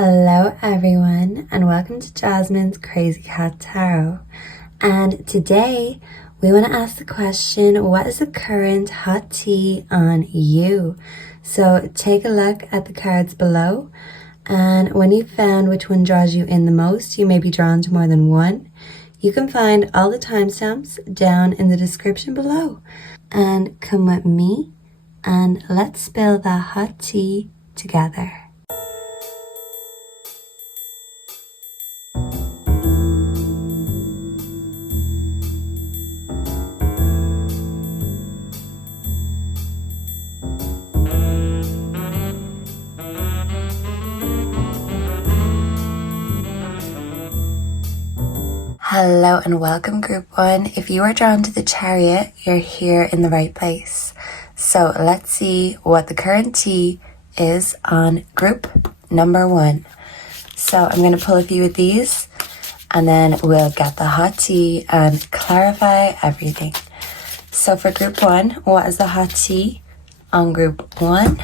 Hello everyone and welcome to Jasmine's Crazy Cat Tarot. And today we want to ask the question, what is the current hot tea on you? So take a look at the cards below, and when you've found which one draws you in the most, you may be drawn to more than one. You can find all the timestamps down in the description below. And come with me and let's spill the hot tea together. Hello and welcome group 1. If you are drawn to the Chariot, you're here in the right place. So let's see what the current tea is on group number 1. So I'm going to pull a few of these and then we'll get the hot tea and clarify everything. So for group 1, what is the hot tea on group 1?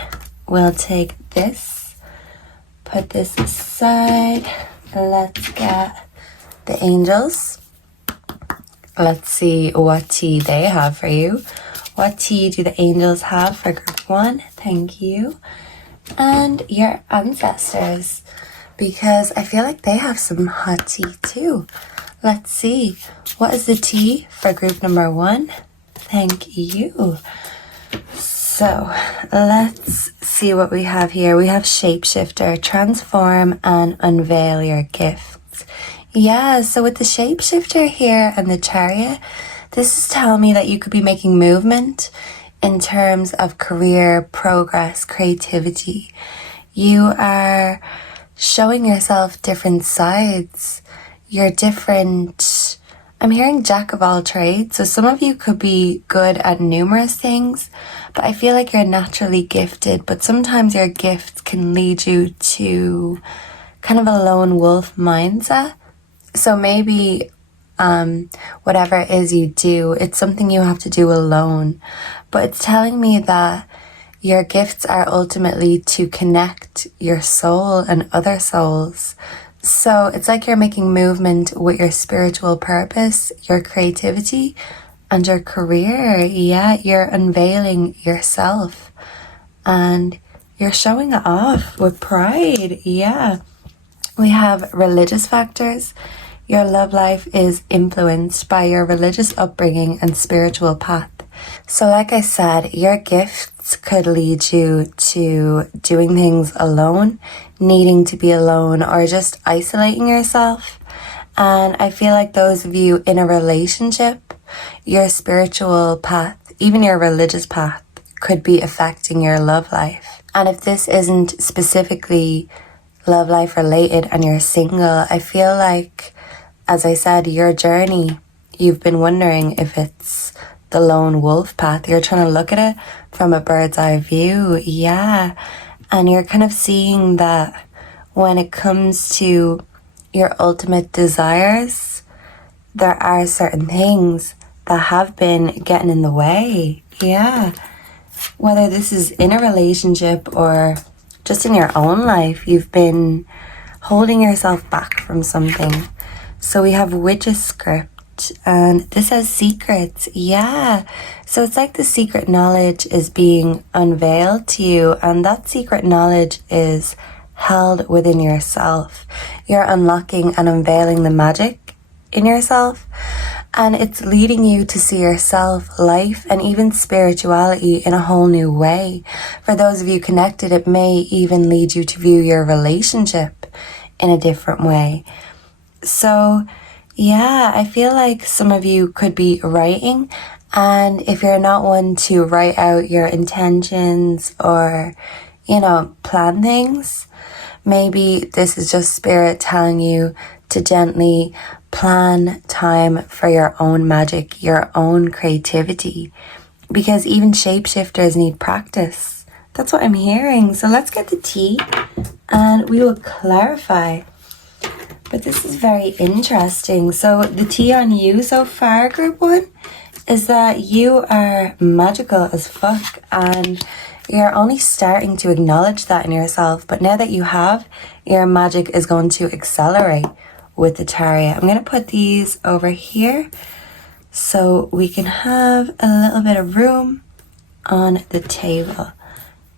We'll take this, put this aside. Let's get the angels. Let's see what tea they have for you. What tea do the angels have for group 1? Thank you. And your ancestors, because I feel like they have some hot tea too. Let's see. What is the tea for group number 1? Thank you. So let's see what we have here. We have shapeshifter, transform and unveil your gifts. Yeah, so with the shapeshifter here and the chariot, this is telling me that you could be making movement in terms of career, progress, creativity. You are showing yourself different sides. You're different. I'm hearing jack of all trades. So some of you could be good at numerous things, but I feel like you're naturally gifted. But sometimes your gifts can lead you to kind of a lone wolf mindset. So maybe whatever it is you do, it's something you have to do alone. But it's telling me that your gifts are ultimately to connect your soul and other souls. So it's like you're making movement with your spiritual purpose, your creativity, and your career. Yeah, you're unveiling yourself and you're showing it off with pride. Yeah. We have religious factors. Your love life is influenced by your religious upbringing and spiritual path. So like I said, your gifts could lead you to doing things alone, needing to be alone, or just isolating yourself. And I feel like those of you in a relationship, your spiritual path, even your religious path, could be affecting your love life. And if this isn't specifically love life related and you're single, I feel like, as I said, your journey, you've been wondering if it's the lone wolf path. You're trying to look at it from a bird's eye view. Yeah. And you're kind of seeing that when it comes to your ultimate desires, there are certain things that have been getting in the way. Yeah. Whether this is in a relationship or just in your own life, you've been holding yourself back from something. So we have Witch's script and this has secrets. Yeah. So it's like the secret knowledge is being unveiled to you, and that secret knowledge is held within yourself. You're unlocking and unveiling the magic in yourself, and it's leading you to see yourself, life, and even spirituality in a whole new way. For those of you connected, it may even lead you to view your relationship in a different way. So yeah, I feel like some of you could be writing, and if you're not one to write out your intentions or, plan things, maybe this is just spirit telling you to gently plan time for your own magic, your own creativity, because even shapeshifters need practice. That's what I'm hearing. So let's get the tea and we will clarify. But this is very interesting. So the tea on you so far, group 1, is that you are magical as fuck and You're only starting to acknowledge that in yourself, but now that you have, your magic is going to accelerate with the Chariot. I'm going to put these over here so we can have a little bit of room on the table.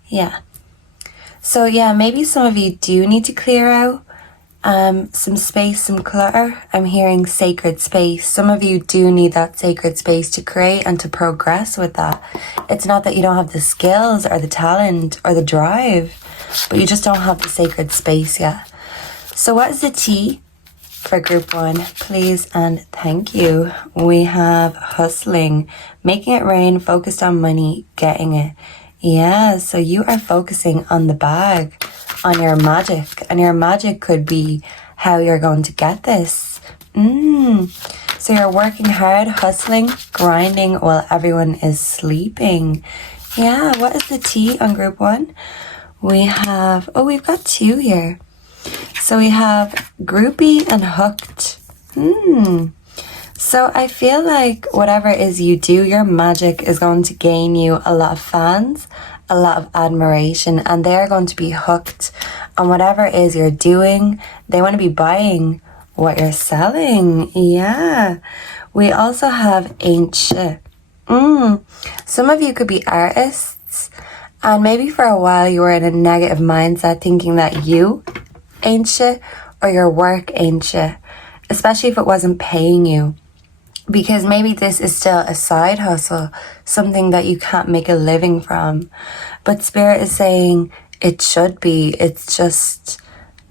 Yeah. So yeah, maybe some of you do need to clear out some space, some clutter. I'm hearing sacred space. Some of you do need that sacred space to create and to progress with that. It's not that you don't have the skills or the talent or the drive, but you just don't have the sacred space yet. So what is the T for group 1? Please and thank you. We have hustling, making it rain, focused on money, getting it. Yeah, so you are focusing on the bag, on your magic, and your magic could be how you're going to get this. So you're working hard, hustling, grinding while everyone is sleeping. Yeah, what is the T on group 1? We have, we've got 2 here. So we have groupie and hooked. So I feel like whatever it is you do, your magic is going to gain you a lot of fans, a lot of admiration, and they're going to be hooked on whatever it is you're doing. They want to be buying what you're selling. Yeah. We also have ancient. Some of you could be artists, and maybe for a while you were in a negative mindset thinking that you ain't shit or your work ain't shit, especially if it wasn't paying you. Because maybe this is still a side hustle, something that you can't make a living from. But Spirit is saying it should be. It's just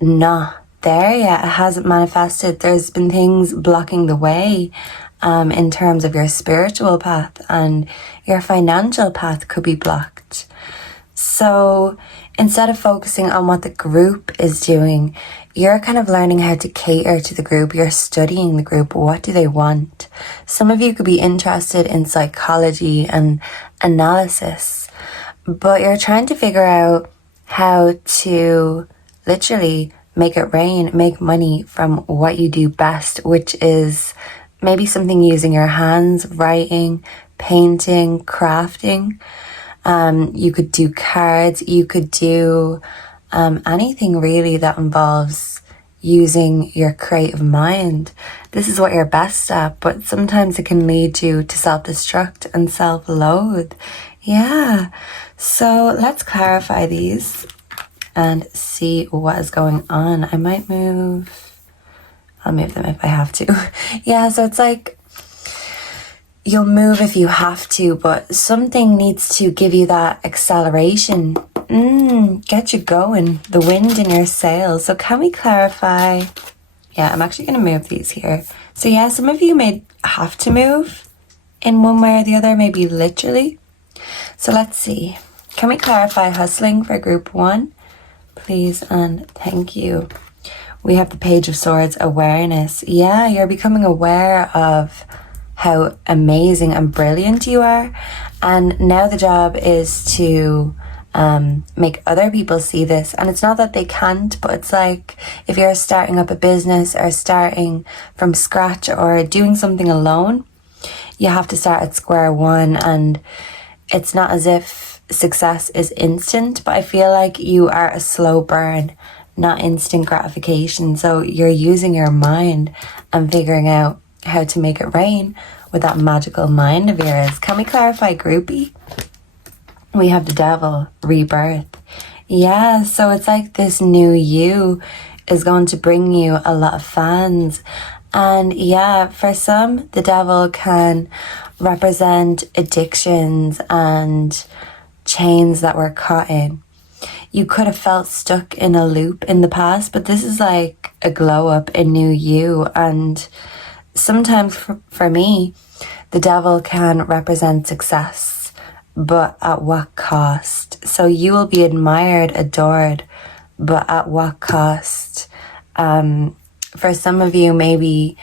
not there yet. It hasn't manifested. There's been things blocking the way in terms of your spiritual path, and your financial path could be blocked. So instead of focusing on what the group is doing, you're kind of learning how to cater to the group. You're studying the group. What do they want? Some of you could be interested in psychology and analysis, but you're trying to figure out how to literally make it rain, make money from what you do best, which is maybe something using your hands, writing, painting, crafting. You could do cards, you could do anything really that involves using your creative mind. This is what you're best at, but sometimes it can lead you to self-destruct and self-loathe. Yeah, so let's clarify these and see what is going on. I'll move them if I have to. Yeah, so it's like you'll move if you have to, but something needs to give you that acceleration. Get you going, the wind in your sails. So can we clarify? Yeah, I'm actually going to move these here. So yeah, some of you may have to move in one way or the other, maybe literally. So let's see. Can we clarify hustling for group 1? Please and thank you. We have the Page of Swords, awareness. Yeah, you're becoming aware of how amazing and brilliant you are. And now the job is to make other people see this. And it's not that they can't, but it's like if you're starting up a business or starting from scratch or doing something alone, you have to start at square one. And it's not as if success is instant, but I feel like you are a slow burn, not instant gratification. So you're using your mind and figuring out how to make it rain with that magical mind of yours. Can we clarify groupie? We have the Devil, rebirth. Yeah, so it's like this new you is going to bring you a lot of fans. And yeah, for some, the Devil can represent addictions and chains that we're caught in. You could have felt stuck in a loop in the past, but this is like a glow up, a new you. And sometimes for me, the Devil can represent success, but at what cost? So you will be admired, adored, but at what cost? For some of you, maybe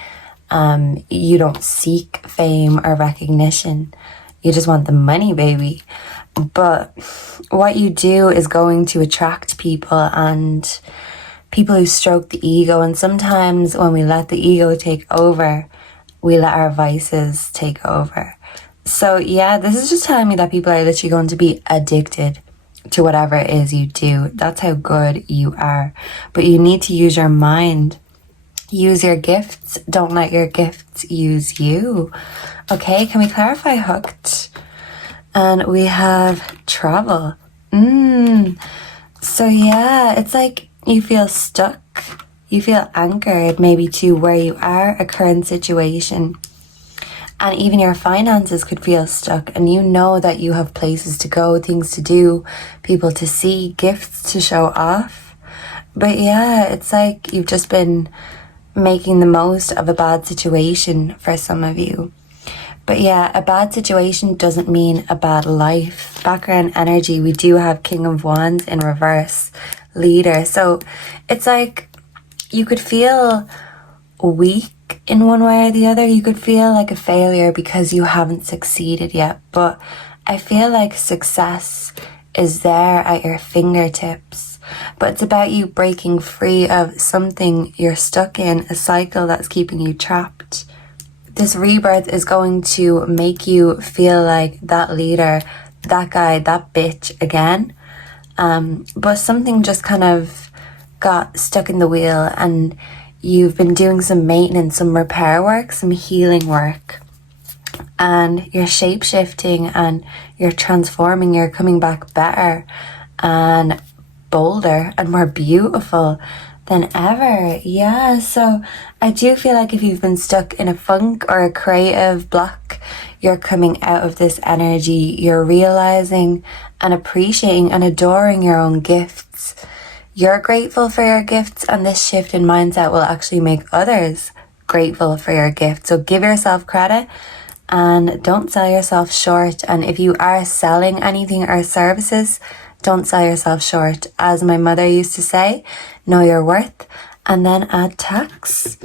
you don't seek fame or recognition. You just want the money, baby. But what you do is going to attract people, and people who stroke the ego. And sometimes when we let the ego take over, we let our vices take over. So yeah, this is just telling me that people are literally going to be addicted to whatever it is you do. That's how good you are. But you need to use your mind. Use your gifts. Don't let your gifts use you. Okay, can we clarify hooked? And we have travel. So yeah, it's like you feel stuck. You feel anchored maybe to where you are, a current situation. And even your finances could feel stuck, and you know that you have places to go, things to do, people to see, gifts to show off. But yeah, it's like you've just been making the most of a bad situation for some of you. But yeah, a bad situation doesn't mean a bad life. Background energy, we do have King of Wands in reverse, leader. So it's like you could feel weak in one way or the other. You could feel like a failure because you haven't succeeded yet. But I feel like success is there at your fingertips. But it's about you breaking free of something you're stuck in, a cycle that's keeping you trapped. This rebirth is going to make you feel like that leader, that guy, that bitch again. But something just kind of got stuck in the wheel, and you've been doing some maintenance, some repair work, some healing work, and you're shape-shifting and you're transforming, you're coming back better and bolder and more beautiful than ever. Yeah, so I do feel like if you've been stuck in a funk or a creative block, you're coming out of this energy. You're realizing and appreciating and adoring your own gifts. You're grateful for your gifts, and this shift in mindset will actually make others grateful for your gifts. So give yourself credit and don't sell yourself short. And if you are selling anything or services, don't sell yourself short. As my mother used to say, know your worth and then add tax.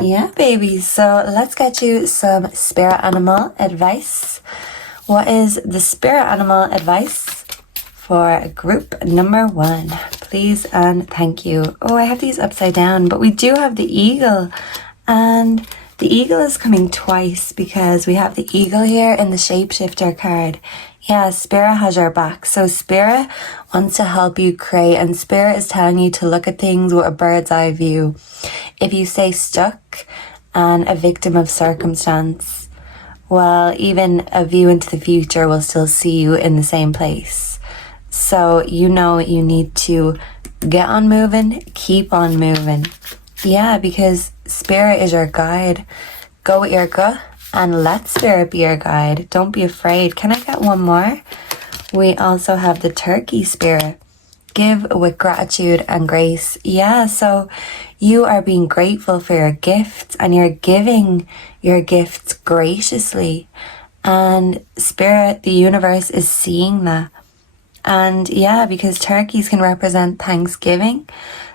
Yeah, baby. So let's get you some spirit animal advice. What is the spirit animal advice for group number 1? Please and thank you. Oh, I have these upside down, but we do have the eagle, and the eagle is coming twice because we have the eagle here in the shapeshifter card. Yeah, spirit has your back. So spirit wants to help you create, and spirit is telling you to look at things with a bird's eye view. If you stay stuck and a victim of circumstance, well, even a view into the future will still see you in the same place. So you know you need to get on moving, keep on moving. Yeah, because spirit is your guide. Go with your gut and let spirit be your guide. Don't be afraid. Can I get one more? We also have the turkey spirit. Give with gratitude and grace. Yeah, so you are being grateful for your gifts, and you're giving your gifts graciously. And spirit, the universe, is seeing that. And yeah, because turkeys can represent Thanksgiving.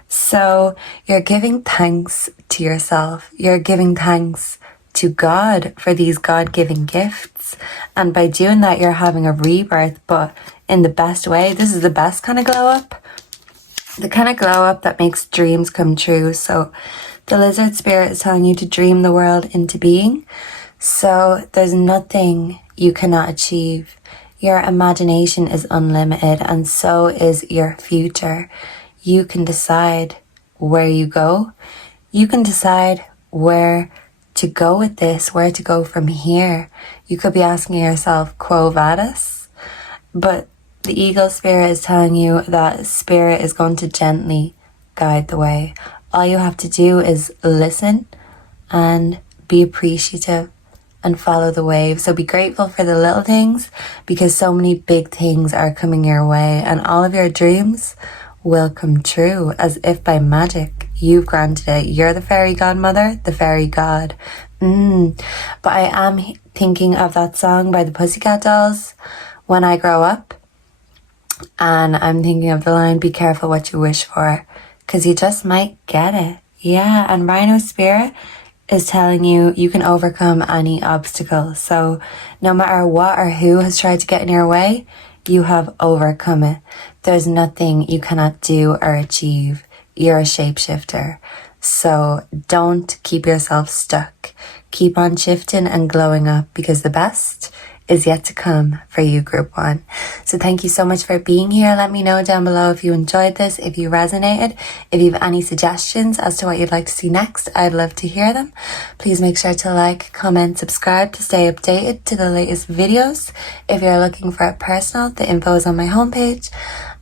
So you're giving thanks to yourself. You're giving thanks to God for these God-given gifts. And by doing that, you're having a rebirth, but in the best way. This is the best kind of glow up. The kind of glow up that makes dreams come true. So the lizard spirit is telling you to dream the world into being. So there's nothing you cannot achieve. Your imagination is unlimited, and so is your future. You can decide where you go. You can decide where to go with this, where to go from here. You could be asking yourself, Quo Vadis? But the eagle spirit is telling you that spirit is going to gently guide the way. All you have to do is listen and be appreciative and follow the wave. So be grateful for the little things, because so many big things are coming your way, and all of your dreams will come true as if by magic. You've granted it. You're the fairy godmother, the fairy god. But I am thinking of that song by the Pussycat Dolls, When I Grow Up. And I'm thinking of the line, be careful what you wish for, because you just might get it. Yeah, and Rhino Spirit is telling you you can overcome any obstacle. So no matter what or who has tried to get in your way, you have overcome it. There's nothing you cannot do or achieve. You're a shapeshifter. So don't keep yourself stuck. Keep on shifting and glowing up, because the best is yet to come for you, Group 1. So thank you so much for being here. Let me know down below if you enjoyed this, if you resonated, if you have any suggestions as to what you'd like to see next. I'd love to hear them. Please make sure to like, comment, subscribe to stay updated to the latest videos. If you're looking for it personal, the info is on my homepage.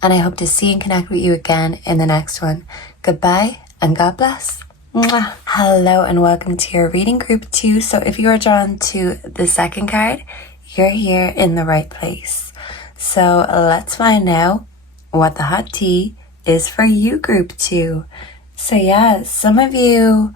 And I hope to see and connect with you again in the next one. Goodbye and God bless. Mwah. Hello and welcome to your reading Group 2. So if you are drawn to the second card, you're here in the right place. So let's find out what the hot tea is for you, Group 2. So yeah, some of you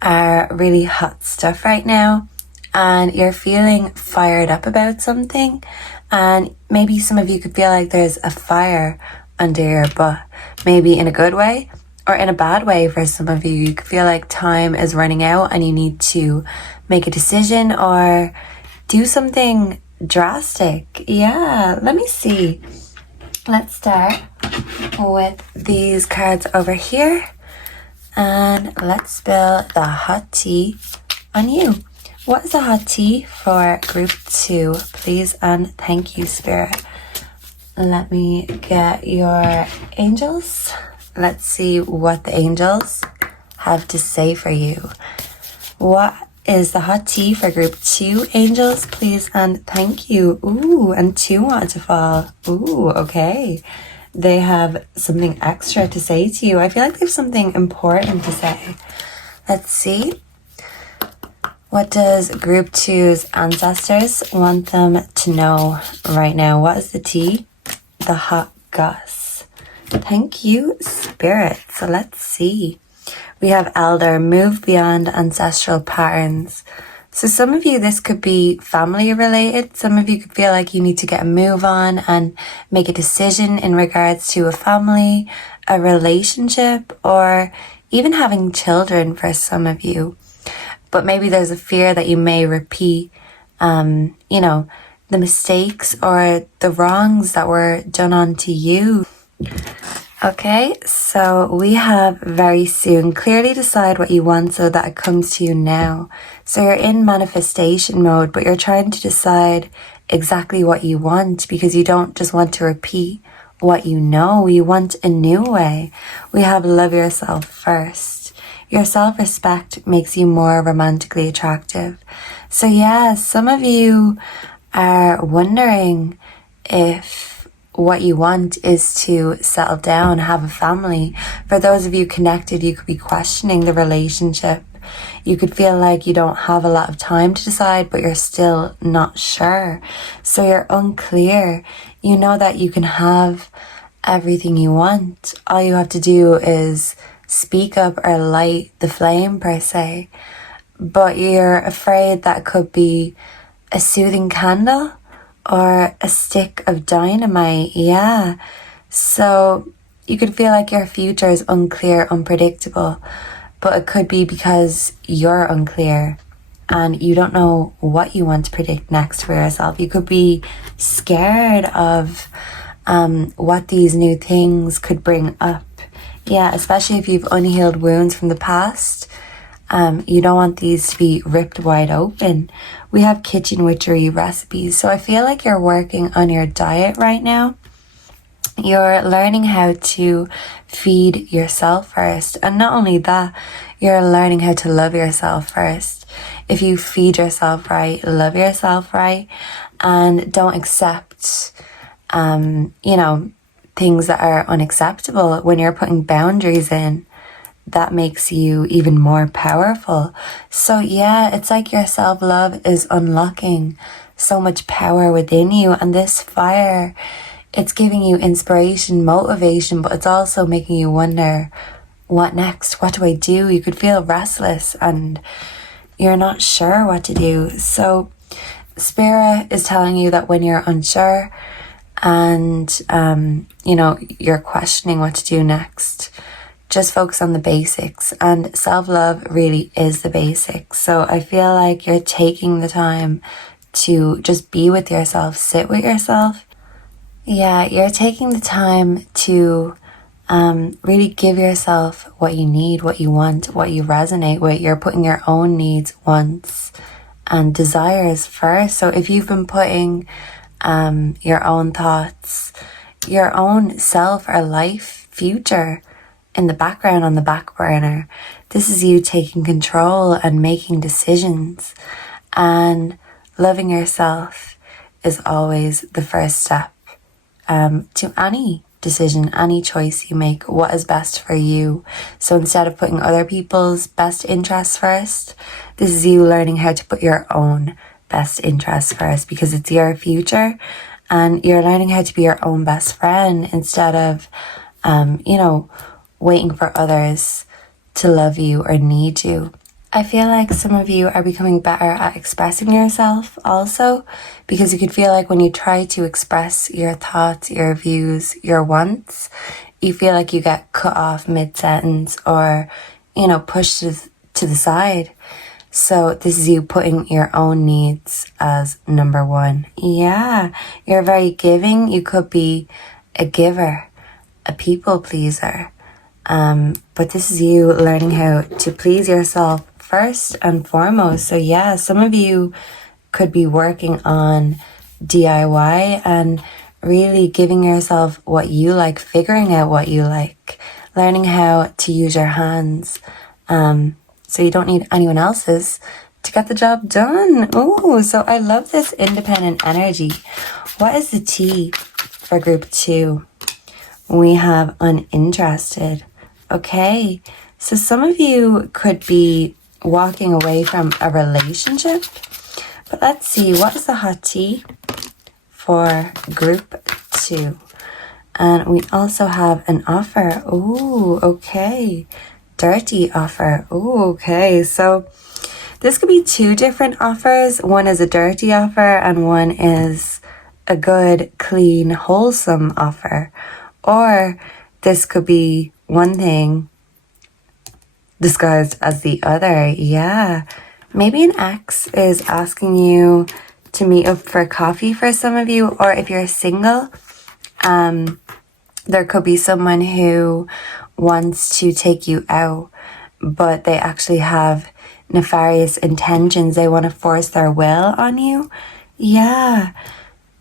are really hot stuff right now and you're feeling fired up about something, and maybe some of you could feel like there's a fire under your butt, maybe in a good way or in a bad way. For some of you, you could feel like time is running out and you need to make a decision or do something drastic. Yeah, let me see. Let's start with these cards over here and let's spill the hot tea on you. What is the hot tea for Group 2? Please and thank you, Spirit. Let me get your angels. Let's see what the angels have to say for you. What is the hot tea for Group 2, angels? Please and thank you. Ooh, and 2 wanted to fall. Ooh, okay. They have something extra to say to you. I feel like they have something important to say. Let's see. What does Group 2's ancestors want them to know right now? What is the tea? The hot goss. Thank you, Spirit. So let's see. We have Elder, move beyond ancestral patterns. So some of you, this could be family related. Some of you could feel like you need to get a move on and make a decision in regards to a family, a relationship, or even having children for some of you. But maybe there's a fear that you may repeat, the mistakes or the wrongs that were done onto you. Okay, so we have very soon. Clearly decide what you want so that it comes to you now. So you're in manifestation mode, but you're trying to decide exactly what you want because you don't just want to repeat what you know. You want a new way. We have love yourself first. Your self-respect makes you more romantically attractive. So yeah, some of you are wondering if what you want is to settle down, have a family. For those of you connected, you could be questioning the relationship. You could feel like you don't have a lot of time to decide, but you're still not sure. So you're unclear. You know that you can have everything you want. All you have to do is speak up or light the flame per se. But you're afraid that could be a soothing candle or a stick of dynamite. Yeah. So you could feel like your future is unclear, unpredictable, but it could be because you're unclear and you don't know what you want to predict next for yourself. You could be scared of what these new things could bring up. Yeah, especially if you've unhealed wounds from the past. You don't want these to be ripped wide open. We have kitchen witchery recipes. So I feel like you're working on your diet right now. You're learning how to feed yourself first. And not only that, you're learning how to love yourself first. If you feed yourself right, love yourself right, and don't accept, things that are unacceptable when you're putting boundaries in, that makes you even more powerful. So yeah, it's like your self-love is unlocking so much power within you, and this fire, it's giving you inspiration, motivation, but it's also making you wonder, what next? What do I do? You could feel restless and you're not sure what to do. So Spirit is telling you that when you're unsure and you're questioning what to do next, just focus on the basics, and self-love really is the basics. So I feel like you're taking the time to just be with yourself, sit with yourself. Yeah, you're taking the time to really give yourself what you need, what you want, what you resonate with. You're putting your own needs, wants, and desires first. So if you've been putting your own thoughts, your own self or life future in the background on the back burner, this is you taking control and making decisions. And loving yourself is always the first step to any decision, any choice you make, what is best for you. So instead of putting other people's best interests first, this is you learning how to put your own best interests first, because it's your future, and you're learning how to be your own best friend instead of, waiting for others to love you or need you. I feel like some of you are becoming better at expressing yourself also, because you could feel like when you try to express your thoughts, your views, your wants, you feel like you get cut off mid-sentence or, pushed to the side. So this is you putting your own needs as number one. Yeah, you're very giving. You could be a giver, a people pleaser. But this is you learning how to please yourself first and foremost. So yeah, some of you could be working on DIY and really giving yourself what you like, figuring out what you like, learning how to use your hands. So you don't need anyone else's to get the job done. Oh, so I love this independent energy. What is the T for group 2? We have uninterested. Okay, so some of you could be walking away from a relationship. But let's see, what is the hot tea for group 2? And we also have an offer. Oh, okay. Dirty offer. Oh, okay. So this could be 2 different offers. One is a dirty offer and one is a good, clean, wholesome offer. Or this could be one thing disguised as the other. Yeah. Maybe an ex is asking you to meet up for coffee for some of you, or if you're single, there could be someone who wants to take you out, but they actually have nefarious intentions. They want to force their will on you. Yeah.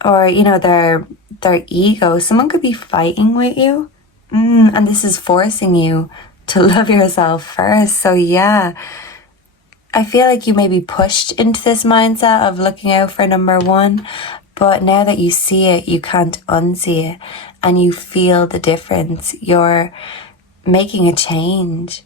Or, their ego. Someone could be fighting with you. And this is forcing you to love yourself first. So yeah, I feel like you may be pushed into this mindset of looking out for number 1, but now that you see it, you can't unsee it, and you feel the difference. You're making a change,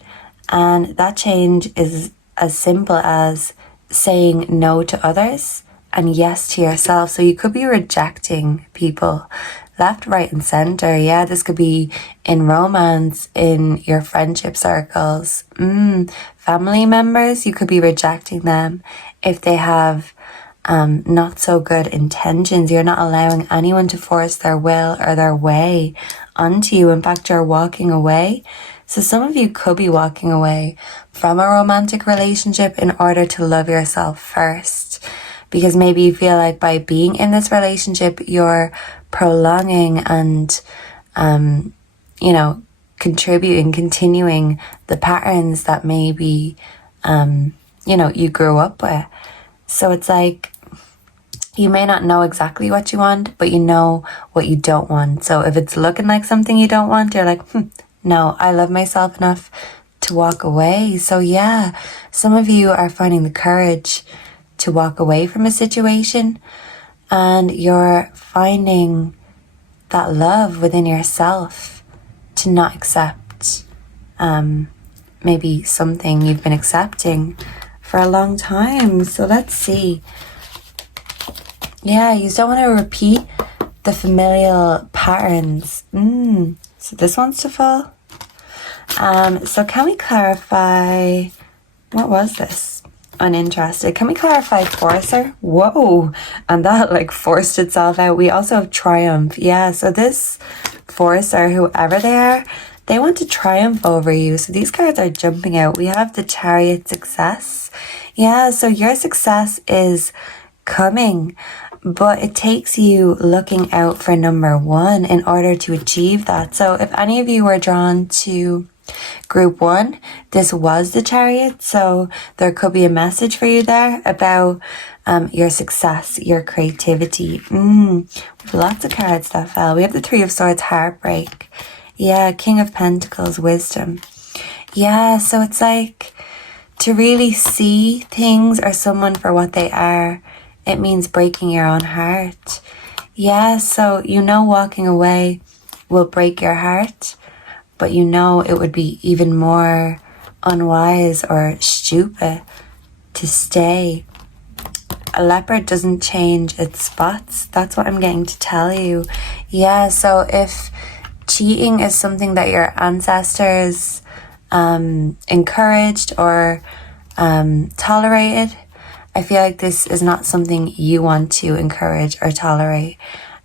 and that change is as simple as saying no to others and yes to yourself. So you could be rejecting people left, right, and center. Yeah, this could be in romance, in your friendship circles. Family members, you could be rejecting them if they have not so good intentions. You're not allowing anyone to force their will or their way onto you. In fact, you're walking away. So some of you could be walking away from a romantic relationship in order to love yourself first. Because maybe you feel like by being in this relationship, you're prolonging and, contributing, continuing the patterns that maybe, you grew up with. So it's like, you may not know exactly what you want, but you know what you don't want. So if it's looking like something you don't want, you're like, no, I love myself enough to walk away. So yeah, some of you are finding the courage to walk away from a situation, and you're finding that love within yourself to not accept maybe something you've been accepting for a long time. So let's see. Yeah, you don't want to repeat the familial patterns. So this wants to fall. So can we clarify, what was this? Uninterested. Can we clarify forcer? Whoa, and that forced itself out. We also have triumph. Yeah, so this forcer, whoever they are, they want to triumph over you. So these cards are jumping out. We have the Chariot, success. Yeah, so your success is coming, but it takes you looking out for number 1 in order to achieve that. So if any of you were drawn to Group 1, this was the Chariot, so there could be a message for you there about your success, your creativity. Lots of cards that fell. We have the Three of Swords, heartbreak. Yeah, King of Pentacles, wisdom. Yeah, so it's like to really see things or someone for what they are, it means breaking your own heart. Yeah, so walking away will break your heart, but it would be even more unwise or stupid to stay. A leopard doesn't change its spots. That's what I'm getting to tell you. Yeah, so if cheating is something that your ancestors encouraged or tolerated, I feel like this is not something you want to encourage or tolerate.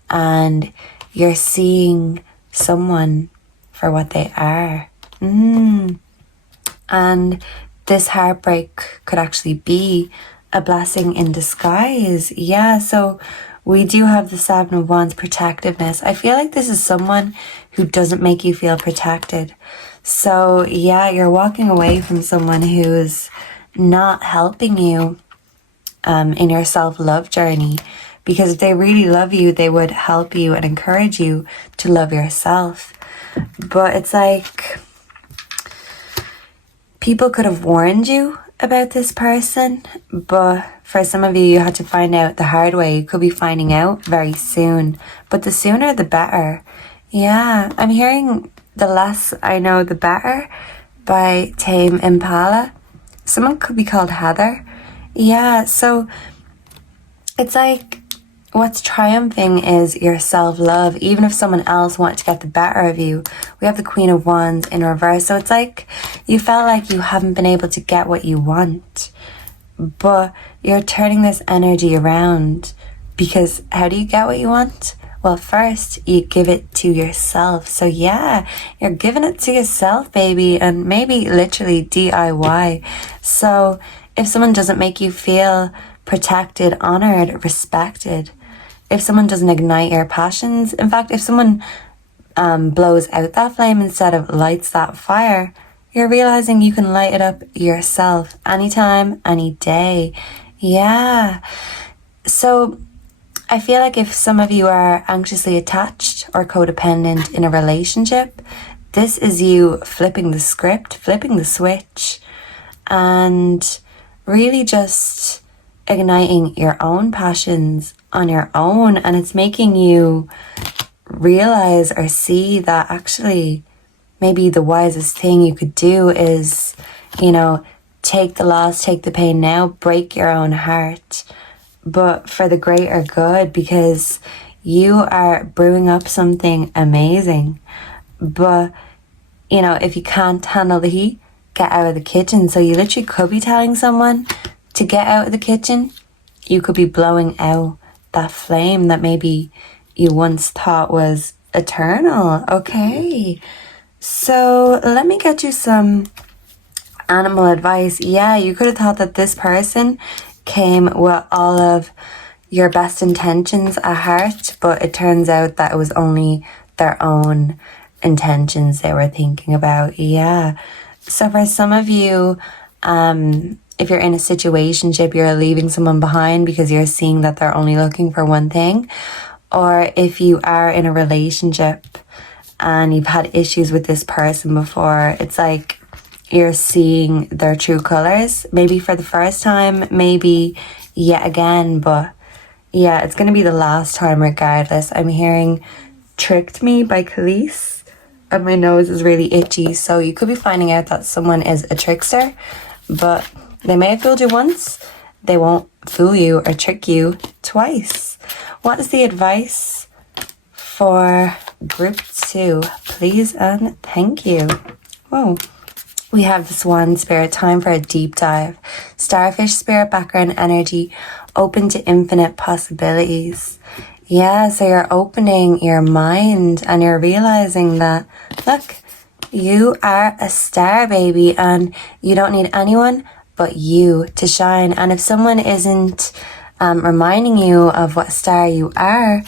And you're seeing someone for what they are. And this heartbreak could actually be a blessing in disguise. Yeah, so we do have the Seven of Wands, protectiveness. I feel like this is someone who doesn't make you feel protected. So yeah, you're walking away from someone who's not helping you in your self-love journey. Because if they really love you, they would help you and encourage you to love yourself. But it's like people could have warned you about this person, but for some of you, you had to find out the hard way. You could be finding out very soon, but the sooner the better. Yeah, I'm hearing The Less I Know the Better by Tame Impala. Someone could be called Heather. Yeah, so it's like what's triumphing is your self-love. Even if someone else wanted to get the better of you, we have the Queen of Wands in reverse. So it's like you felt like you haven't been able to get what you want, but you're turning this energy around, because how do you get what you want? Well, first you give it to yourself. So yeah, you're giving it to yourself, baby, and maybe literally DIY. So if someone doesn't make you feel protected, honored, respected, if someone doesn't ignite your passions, in fact, if someone blows out that flame instead of lights that fire, you're realizing you can light it up yourself anytime, any day. Yeah. So I feel like if some of you are anxiously attached or codependent in a relationship, this is you flipping the script, flipping the switch, and really just igniting your own passions on your own. And it's making you realize or see that actually maybe the wisest thing you could do is, take the loss, take the pain now, break your own heart, but for the greater good, because you are brewing up something amazing. But if you can't handle the heat, get out of the kitchen. So you literally could be telling someone to get out of the kitchen. You could be blowing out that flame that maybe you once thought was eternal. Okay, so let me get you some animal advice. Yeah, you could have thought that this person came with all of your best intentions at heart, but it turns out that it was only their own intentions they were thinking about. Yeah, so for some of you, if you're in a situationship, you're leaving someone behind because you're seeing that they're only looking for one thing. Or if you are in a relationship and you've had issues with this person before, it's like you're seeing their true colors, maybe for the first time, maybe yet again, but yeah, it's going to be the last time regardless. I'm hearing Tricked Me by Khalees, and my nose is really itchy, so you could be finding out that someone is a trickster, but they may have fooled you once, they won't fool you or trick you twice. What is the advice for group 2? Please and thank you. Whoa. We have the Swan Spirit, time for a deep dive. Starfish Spirit, background energy, open to infinite possibilities. Yeah, so you're opening your mind and you're realizing that, look, you are a star, baby, and you don't need anyone but you to shine. And if someone isn't reminding you of what star you are,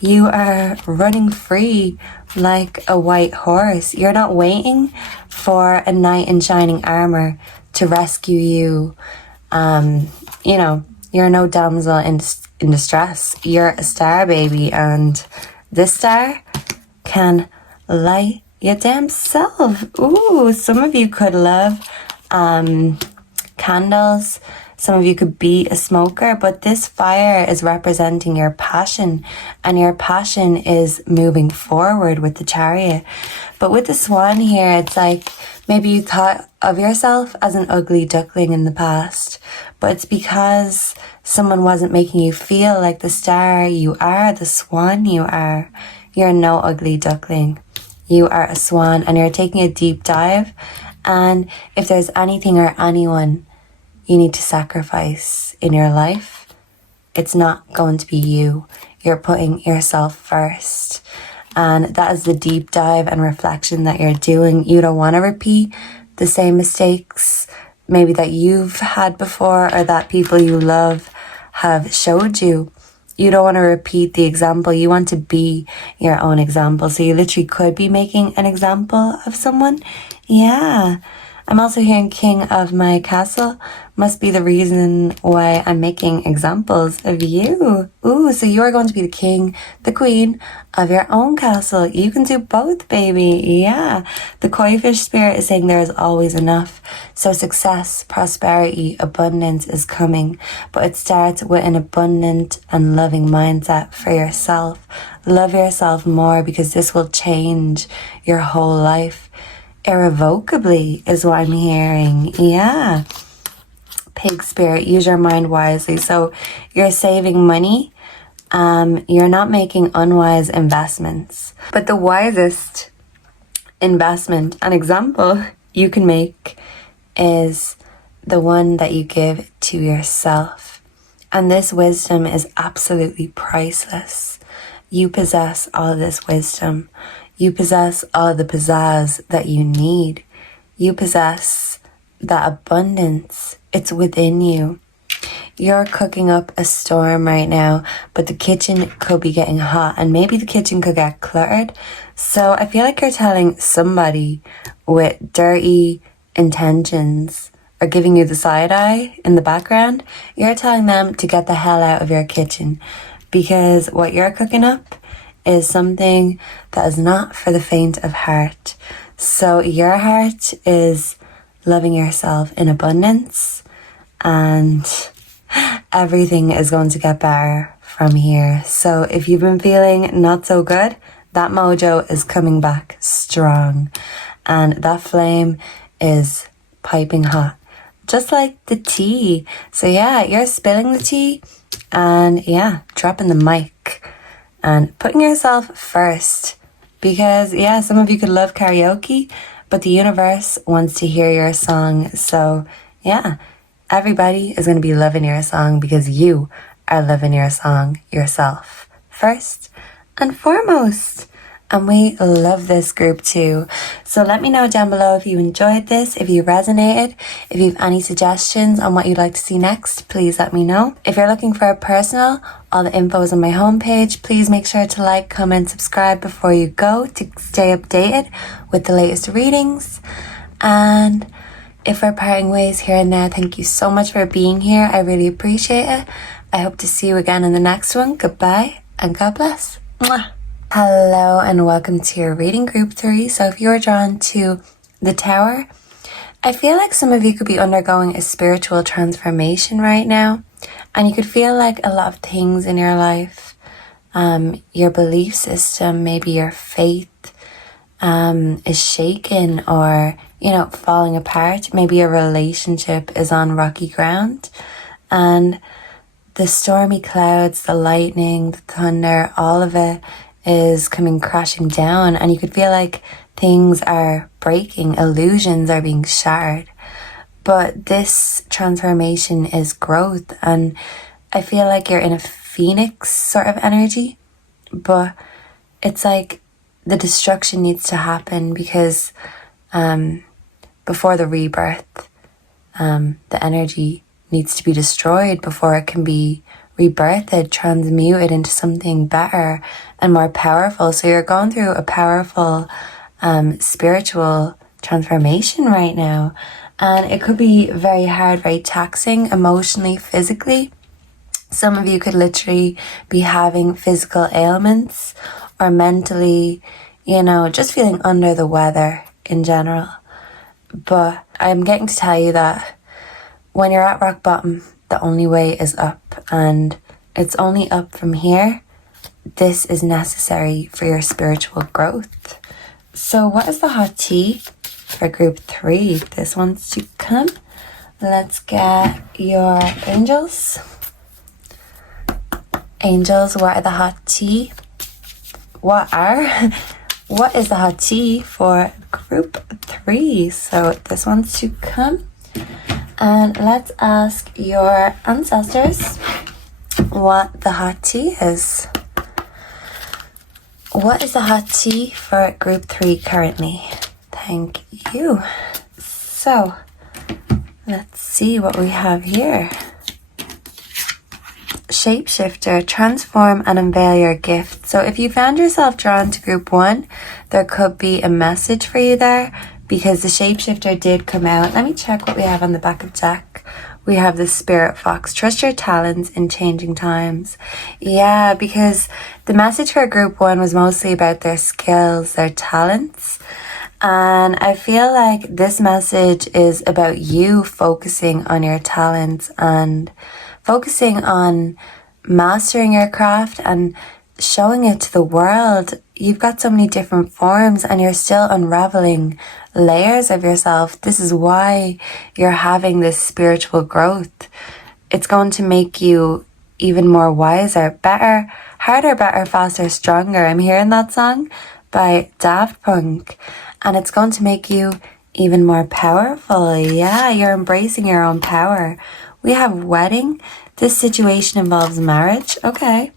You are running free like a white horse. You're not waiting for a knight in shining armor to rescue you. You know, you're no damsel in distress. You're a star, baby, and this star can light your damn self. Ooh, some of you could love candles. Some of you could be a smoker, but this fire is representing your passion, and your passion is moving forward with the Chariot. But with the Swan here, it's like maybe you thought of yourself as an ugly duckling in the past, but it's because someone wasn't making you feel like the star you are, the swan you are. You're no ugly duckling. You are a swan, and you're taking a deep dive. And if there's anything or anyone you need to sacrifice in your life, it's not going to be you. You're putting yourself first. And that is the deep dive and reflection that you're doing. You don't want to repeat the same mistakes maybe that you've had before or that people you love have showed you. You don't want to repeat the example. You want to be your own example. So you literally could be making an example of someone. Yeah. I'm also hearing king of my castle. Must be the reason why I'm making examples of you. Ooh, so you are going to be the king, the queen of your own castle. You can do both, baby. Yeah. The koi fish spirit is saying there is always enough. So success, prosperity, abundance is coming. But it starts with an abundant and loving mindset for yourself. Love yourself more, because this will change your whole life. Irrevocably is what I'm hearing. Yeah. Pig spirit, use your mind wisely. So you're saving money. You're not making unwise investments. But the wisest investment and example you can make is the one that you give to yourself. And this wisdom is absolutely priceless. You possess all this wisdom. You possess all the pizzazz that you need. You possess that abundance. It's within you. You're cooking up a storm right now, but the kitchen could be getting hot, and maybe the kitchen could get cluttered. So I feel like you're telling somebody with dirty intentions or giving you the side eye in the background. You're telling them to get the hell out of your kitchen, because what you're cooking up is something that is not for the faint of heart. So your heart is loving yourself in abundance, and everything is going to get better from here. So if you've been feeling not so good, that mojo is coming back strong, and that flame is piping hot, just like the tea. So yeah, you're spilling the tea, and yeah, dropping the mic and putting yourself first, because yeah, some of you could love karaoke, but the universe wants to hear your song. So yeah, everybody is going to be loving your song because you are loving your song yourself first and foremost. And we love this group too. So let me know down below if you enjoyed this, if you resonated, if you have any suggestions on what you'd like to see next, please let me know. If you're looking for a personal, all the info is on my homepage. Please make sure to like, comment, subscribe before you go to stay updated with the latest readings. And if we're parting ways here and now, thank you so much for being here. I really appreciate it. I hope to see you again in the next one. Goodbye and God bless. Mwah. Hello and welcome to your reading group 3. So if you are drawn to the Tower, I feel like some of you could be undergoing a spiritual transformation right now, and you could feel like a lot of things in your life, your belief system, maybe your faith is shaken or, you know, falling apart. Maybe your relationship is on rocky ground, and the stormy clouds, the lightning, the thunder, all of it is coming crashing down, and you could feel like things are breaking, illusions are being shattered. But this transformation is growth, and I feel like you're in a phoenix sort of energy, but it's like the destruction needs to happen because before the rebirth, the energy needs to be destroyed before it can be rebirthed, transmuted into something better and more powerful. So you're going through a powerful spiritual transformation right now. And it could be very hard, very taxing emotionally, physically. Some of you could literally be having physical ailments or mentally, you know, just feeling under the weather in general. But I'm getting to tell you that when you're at rock bottom, the only way is up, and it's only up from here. This is necessary for your spiritual growth. So what is the hot tea for group 3? This one's to come. Let's get your angels. Angels, what are the hot tea? What is the hot tea for group 3? So this one's to come. And let's ask your ancestors what the hot tea is. What is the hot tea for group 3 currently? Thank you. So let's see what we have here. Shapeshifter, transform and unveil your gift. So if you found yourself drawn to group 1, there could be a message for you there, because the shapeshifter did come out. Let me check what we have on the back of the deck. We have the spirit fox. Trust your talents in changing times. Yeah, because the message for group 1 was mostly about their skills, their talents. And I feel like this message is about you focusing on your talents and focusing on mastering your craft and showing it to the world. You've got so many different forms and you're still unraveling layers of yourself. This is why you're having this spiritual growth. It's going to make you even more wiser, better, harder, better, faster, stronger. I'm hearing that song by Daft Punk, and it's going to make you even more powerful. Yeah, you're embracing your own power. We have wedding. This situation involves marriage. Okay.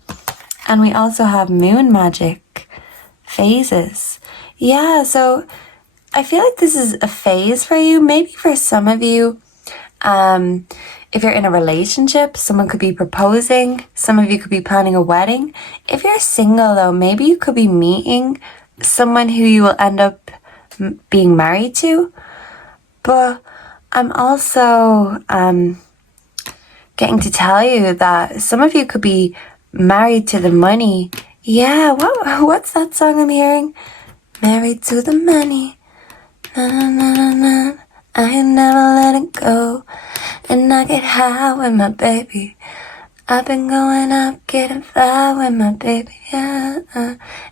And we also have moon magic phases. Yeah, so I feel like this is a phase for you. Maybe for some of you, if you're in a relationship, someone could be proposing. Some of you could be planning a wedding. If you're single though, maybe you could be meeting someone who you will end up being married to. But I'm also getting to tell you that some of you could be married to the money. Yeah, what's that song I'm hearing? Married to the money. Na, na, na, na, na. I ain't never let it go. And I get high with my baby. I've been going up, getting fly with my baby. Yeah,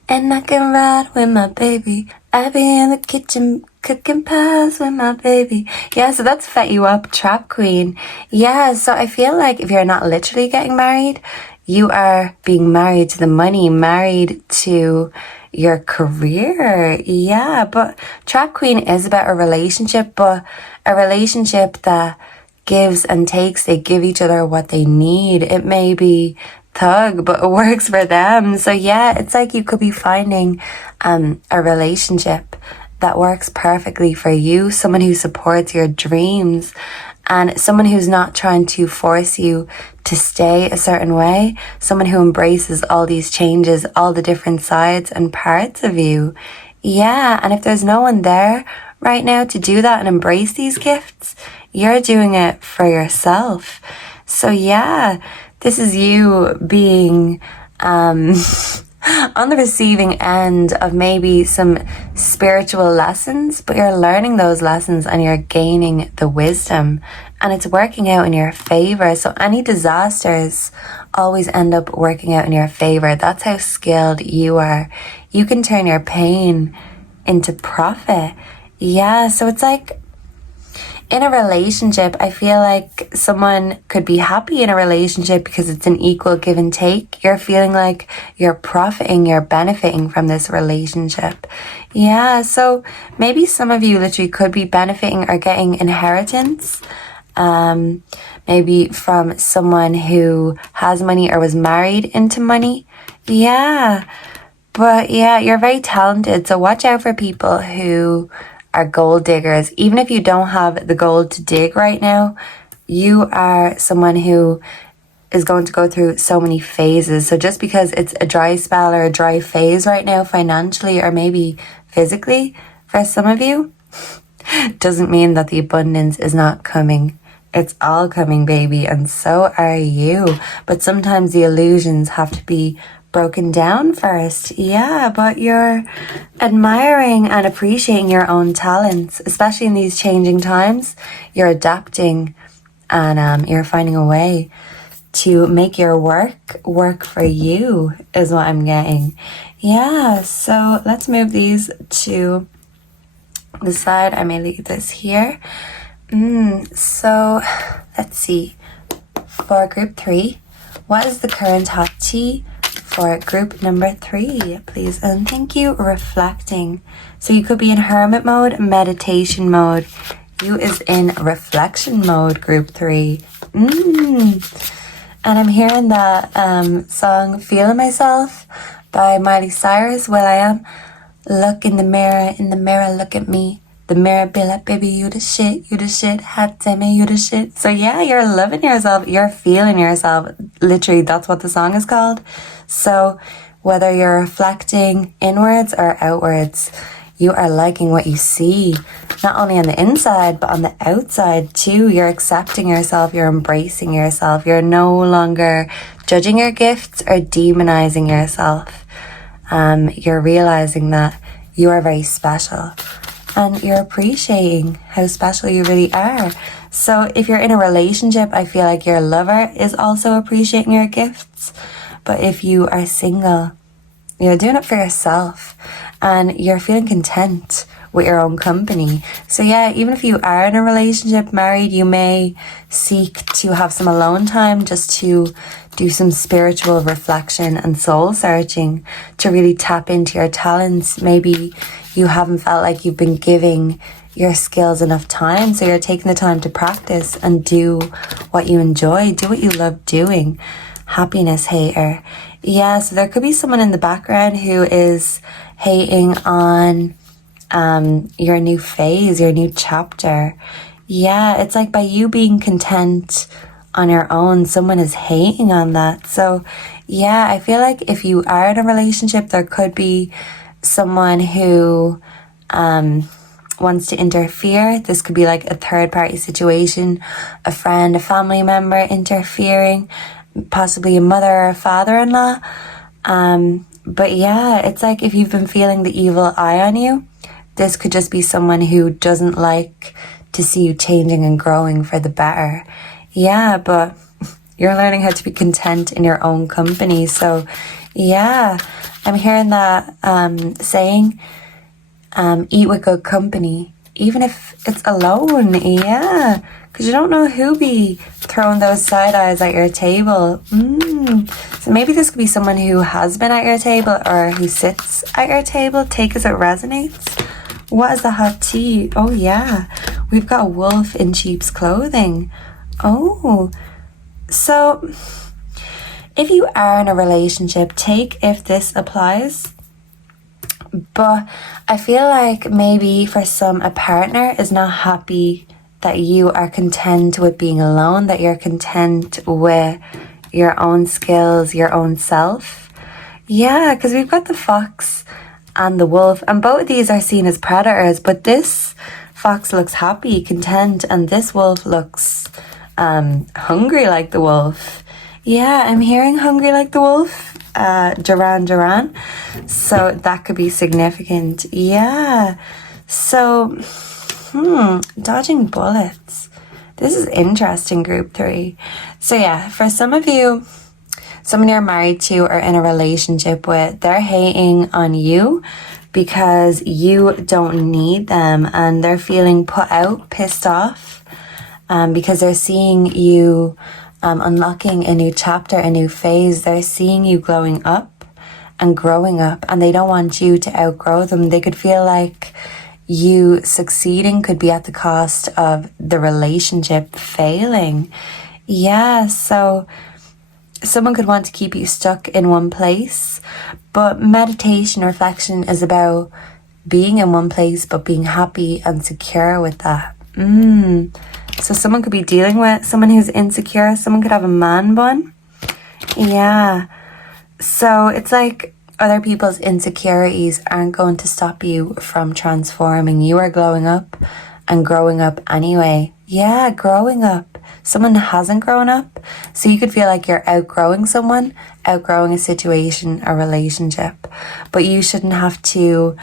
and I can ride with my baby. I be in the kitchen cooking pies with my baby. Yeah, so that's Fet You Up, Trap Queen. Yeah, so I feel like if you're not literally getting married, you are being married to the money, married to your career. Yeah, but Trap Queen is about a relationship, but a relationship that gives and takes. They give each other what they need. It may be thug, but it works for them. So yeah, it's like you could be finding a relationship that works perfectly for you, someone who supports your dreams, and someone who's not trying to force you to stay a certain way, someone who embraces all these changes, all the different sides and parts of you. Yeah, and if there's no one there right now to do that and embrace these gifts, you're doing it for yourself. So yeah, this is you being on the receiving end of maybe some spiritual lessons, but you're learning those lessons and you're gaining the wisdom, and it's working out in your favor. So any disasters always end up working out in your favor. That's how skilled you are. You can turn your pain into profit. Yeah, so it's like in a relationship, I feel like someone could be happy in a relationship because it's an equal give and take. You're feeling like you're profiting, you're benefiting from this relationship. Yeah, so maybe some of you literally could be benefiting or getting inheritance, maybe from someone who has money or was married into money. Yeah, but yeah, you're very talented, so watch out for people who are gold diggers. Even if you don't have the gold to dig right now, you are someone who is going to go through so many phases. So just because it's a dry spell or a dry phase right now financially or maybe physically for some of you, doesn't mean that the abundance is not coming. It's all coming, baby, and so are you. But sometimes the illusions have to be broken down first. Yeah, but you're admiring and appreciating your own talents, especially in these changing times. You're adapting and you're finding a way to make your work for you is what I'm getting. Yeah, so let's move these to the side. I may leave this here. So let's see. For group 3, what is the current hot tea for group number 3, please? And thank you. Reflecting. So you could be in hermit mode, meditation mode. You is in reflection mode, group 3. And I'm hearing that song Feeling Myself by Miley Cyrus. Well, I am. Look in the mirror, look at me. The mirror be like, baby, you the shit, hot damn it, you the shit. So yeah, you're loving yourself, you're feeling yourself. Literally, that's what the song is called. So whether you're reflecting inwards or outwards, you are liking what you see, not only on the inside, but on the outside too. You're accepting yourself, you're embracing yourself. You're no longer judging your gifts or demonizing yourself. You're realizing that you are very special. And you're appreciating how special you really are. So if you're in a relationship, I feel like your lover is also appreciating your gifts. But if you are single, you're doing it for yourself and you're feeling content with your own company. So yeah, even if you are in a relationship, married, you may seek to have some alone time just to do some spiritual reflection and soul searching to really tap into your talents. Maybe you haven't felt like you've been giving your skills enough time, so you're taking the time to practice and do what you enjoy, do what you love doing. Happiness hater. Yeah, so there could be someone in the background who is hating on your new phase, your new chapter. Yeah, it's like by you being content on your own, someone is hating on that. So yeah, I feel like if you are in a relationship, there could be someone who wants to interfere. This could be like a third party situation, a friend, a family member interfering, possibly a mother or a father-in-law. But yeah, it's like if you've been feeling the evil eye on you, this could just be someone who doesn't like to see you changing and growing for the better. Yeah, but you're learning how to be content in your own company. So yeah, I'm hearing that saying, eat with good company, even if it's alone. Yeah, because you don't know who be throwing those side eyes at your table. So maybe this could be someone who has been at your table or who sits at your table. Take as it resonates. What is the hot tea? Oh yeah, we've got a wolf in sheep's clothing. Oh, so if you are in a relationship, take if this applies. But I feel like maybe for some, a partner is not happy that you are content with being alone, that you're content with your own skills, your own self. Yeah, because we've got the fox and the wolf, and both of these are seen as predators, but this fox looks happy, content, and this wolf looks hungry like the wolf. Yeah, I'm hearing hungry like the wolf. Duran. So that could be significant. Yeah. So, dodging bullets. This is interesting, group 3. So yeah, for some of you, someone you're married to or in a relationship with, they're hating on you because you don't need them, and they're feeling put out, pissed off, because they're seeing you unlocking a new chapter, a new phase. They're seeing you glowing up and growing up, and they don't want you to outgrow them. They could feel like you succeeding could be at the cost of the relationship failing. Yeah, so someone could want to keep you stuck in one place, but meditation, reflection is about being in one place, but being happy and secure with that. So someone could be dealing with someone who's insecure. Someone could have a man bun. Yeah. So it's like other people's insecurities aren't going to stop you from transforming. You are glowing up and growing up anyway. Yeah, growing up. Someone hasn't grown up. So you could feel like you're outgrowing someone, outgrowing a situation, a relationship. But you shouldn't have to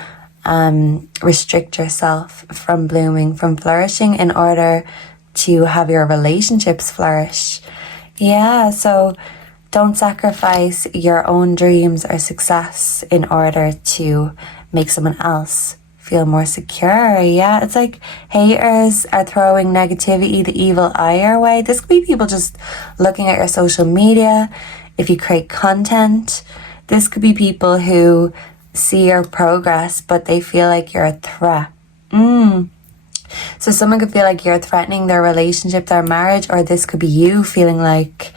restrict yourself from blooming, from flourishing in order to have your relationships flourish. Yeah, so don't sacrifice your own dreams or success in order to make someone else feel more secure. Yeah, it's like haters are throwing negativity, the evil eye your way. This could be people just looking at your social media. If you create content, this could be people who see your progress, but they feel like you're a threat. So someone could feel like you're threatening their relationship, their marriage, or this could be you feeling like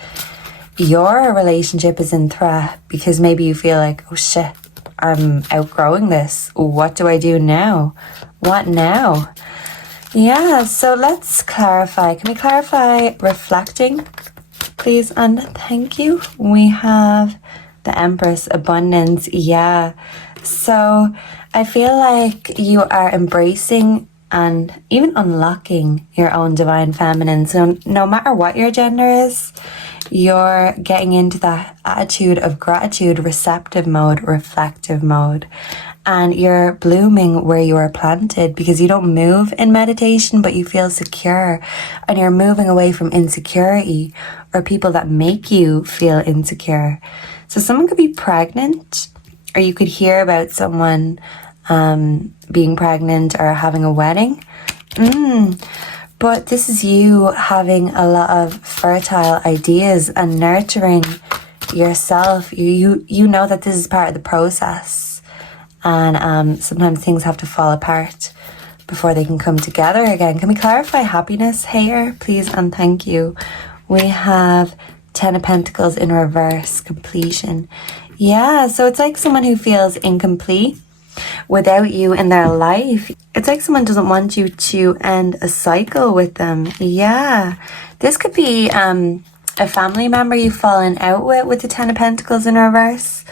your relationship is in threat because maybe you feel like, oh shit, I'm outgrowing this. What do I do now? What now? Yeah, so let's clarify. Can we clarify reflecting, please? And thank you. We have the Empress, abundance. Yeah. So I feel like you are embracing and even unlocking your own divine feminine. So no matter what your gender is, you're getting into that attitude of gratitude, receptive mode, reflective mode. And you're blooming where you are planted because you don't move in meditation, but you feel secure. And you're moving away from insecurity or people that make you feel insecure. So someone could be pregnant, or you could hear about someone being pregnant or having a wedding. But this is you having a lot of fertile ideas and nurturing yourself. You know that this is part of the process. And sometimes things have to fall apart before they can come together again. Can we clarify happiness here, please? And thank you. We have 10 of Pentacles in reverse, completion. Yeah, so it's like someone who feels incomplete without you in their life. It's like someone doesn't want you to end a cycle with them. Yeah, this could be a family member you've fallen out with the 10 of Pentacles in reverse.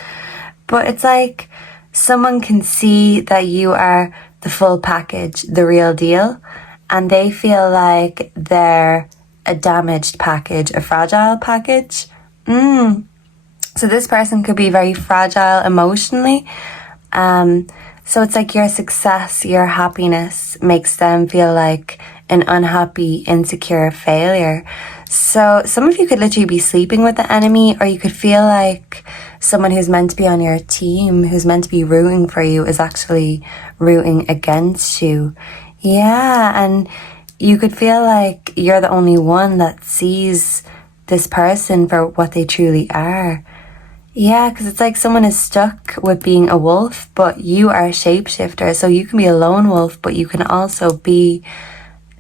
But it's like someone can see that you are the full package, the real deal, and they feel like they're a damaged package, a fragile package. So this person could be very fragile emotionally. So it's like your success, your happiness makes them feel like an unhappy, insecure failure. So some of you could literally be sleeping with the enemy, or you could feel like someone who's meant to be on your team, who's meant to be rooting for you, is actually rooting against you. Yeah, and you could feel like you're the only one that sees this person for what they truly are. Yeah, because it's like someone is stuck with being a wolf, but you are a shapeshifter. So you can be a lone wolf, but you can also be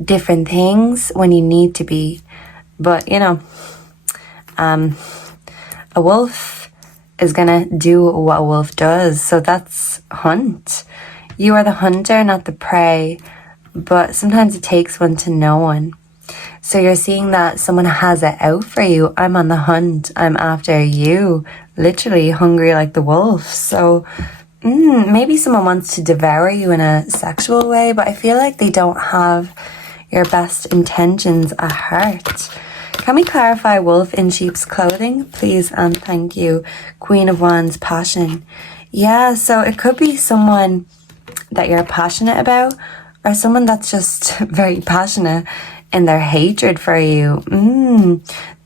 different things when you need to be. But, you know, a wolf is going to do what a wolf does. So that's hunt. You are the hunter, not the prey. But sometimes it takes one to know one. So you're seeing that someone has it out for you. I'm on the hunt. I'm after you. Literally hungry like the wolf. So maybe someone wants to devour you in a sexual way, but I feel like they don't have your best intentions at heart. Can we clarify wolf in sheep's clothing, please? And thank you. Queen of Wands, passion. Yeah, so it could be someone that you're passionate about, or someone that's just very passionate in their hatred for you.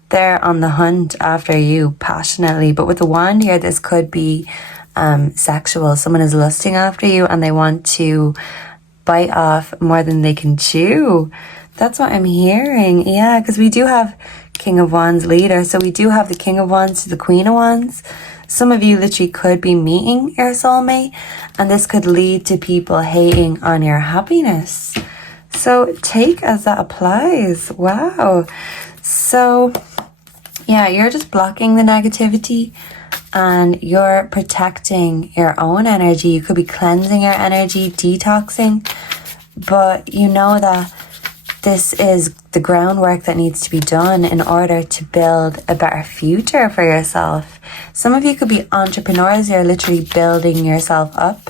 They're on the hunt after you passionately. But with the wand here, this could be sexual. Someone is lusting after you and they want to bite off more than they can chew. That's what I'm hearing. Yeah, because we do have King of Wands leader. So we do have the King of Wands to the Queen of Wands. Some of you literally could be meeting your soulmate, and this could lead to people hating on your happiness. So take as that applies. Wow. So yeah, you're just blocking the negativity and you're protecting your own energy. You could be cleansing your energy, detoxing, but you know that this is the groundwork that needs to be done in order to build a better future for yourself. Some of you could be entrepreneurs. You're literally building yourself up,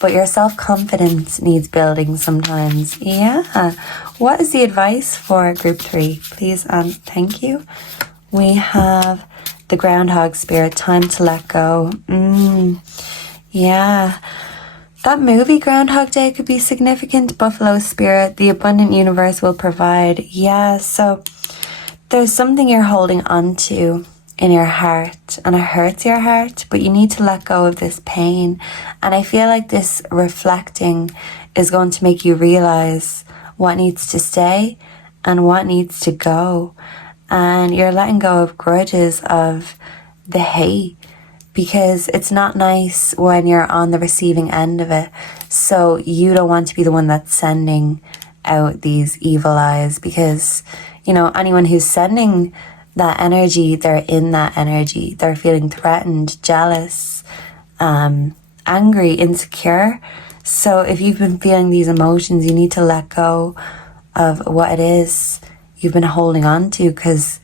but your self-confidence needs building sometimes. Yeah. What is the advice for group 3? Please and thank you. We have the groundhog spirit, time to let go. Yeah. That movie Groundhog Day could be significant. Buffalo spirit, the abundant universe will provide. Yeah, so there's something you're holding on to in your heart and it hurts your heart, but you need to let go of this pain. And I feel like this reflecting is going to make you realize what needs to stay and what needs to go. And you're letting go of grudges, of the hate, because it's not nice when you're on the receiving end of it. So you don't want to be the one that's sending out these evil eyes, because, you know, anyone who's sending that energy, they're in that energy. They're feeling threatened, jealous, angry, insecure. So if you've been feeling these emotions, you need to let go of what it is you've been holding on to, because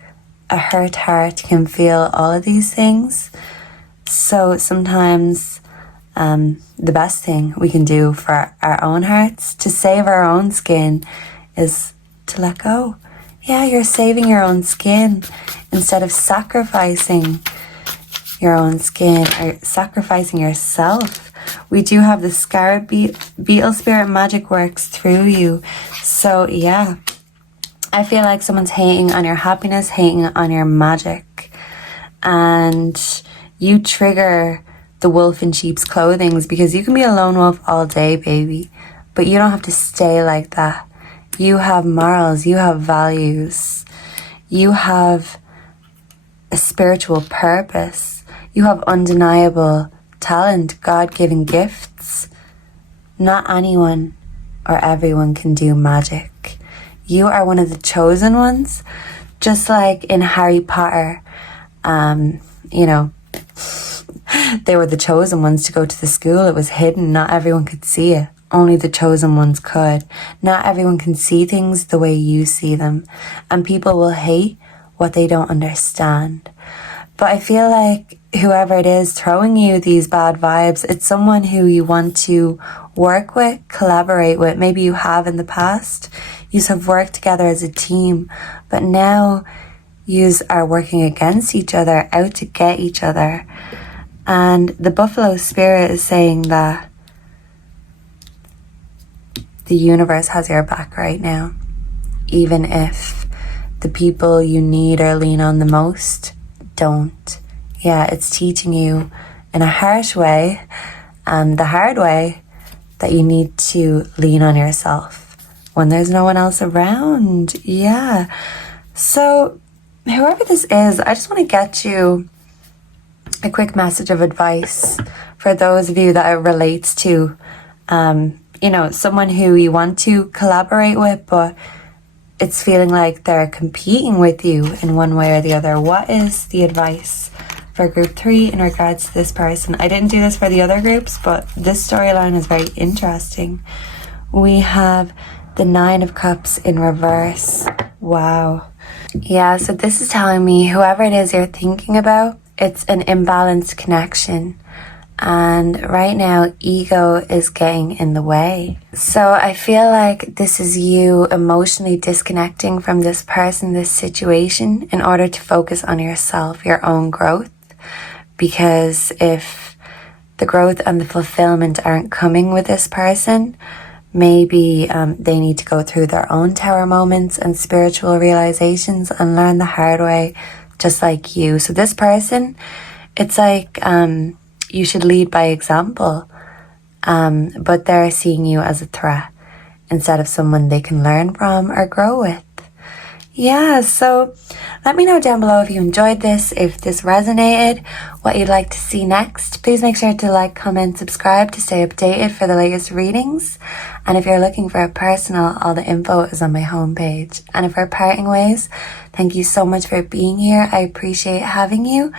a hurt heart can feel all of these things. So sometimes the best thing we can do for our own hearts, to save our own skin, is to let go. Yeah, you're saving your own skin instead of sacrificing your own skin or sacrificing yourself. We do have the scarab beetle spirit, magic works through you. So yeah, I feel like someone's hating on your happiness, hating on your magic, and you trigger the wolf in sheep's clothing, because you can be a lone wolf all day, baby, but you don't have to stay like that. You have morals, you have values, you have a spiritual purpose, you have undeniable talent, God-given gifts. Not anyone or everyone can do magic. You are one of the chosen ones, just like in Harry Potter, you know, they were the chosen ones to go to the school. It was hidden. Not everyone could see it. Only the chosen ones could. Not everyone can see things the way you see them. And people will hate what they don't understand. But I feel like whoever it is throwing you these bad vibes, it's someone who you want to work with, collaborate with. Maybe you have in the past. You have worked together as a team. But now you are working against each other, out to get each other. And the buffalo spirit is saying that the universe has your back right now. Even if the people you need or lean on the most don't. Yeah, it's teaching you in a harsh way and the hard way that you need to lean on yourself when there's no one else around. Yeah. So whoever this is, I just want to get you a quick message of advice for those of you that it relates to. You know, someone who you want to collaborate with, but it's feeling like they're competing with you in one way or the other. What is the advice for group 3 in regards to this person? I didn't do this for the other groups, but this storyline is very interesting. We have the 9 of Cups in reverse. Wow. Yeah, so this is telling me whoever it is you're thinking about, it's an imbalanced connection. And right now, ego is getting in the way. So I feel like this is you emotionally disconnecting from this person, this situation, in order to focus on yourself, your own growth. Because if the growth and the fulfillment aren't coming with this person, maybe they need to go through their own tower moments and spiritual realizations and learn the hard way, just like you. So this person, it's like you should lead by example, but they're seeing you as a threat instead of someone they can learn from or grow with. Yeah, so let me know down below if you enjoyed this, if this resonated, what you'd like to see next. Please make sure to like, comment, subscribe to stay updated for the latest readings. And if you're looking for a personal, all the info is on my homepage. And if we're parting ways, thank you so much for being here. I appreciate having you.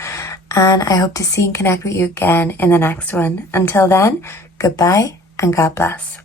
And I hope to see and connect with you again in the next one. Until then, goodbye and God bless.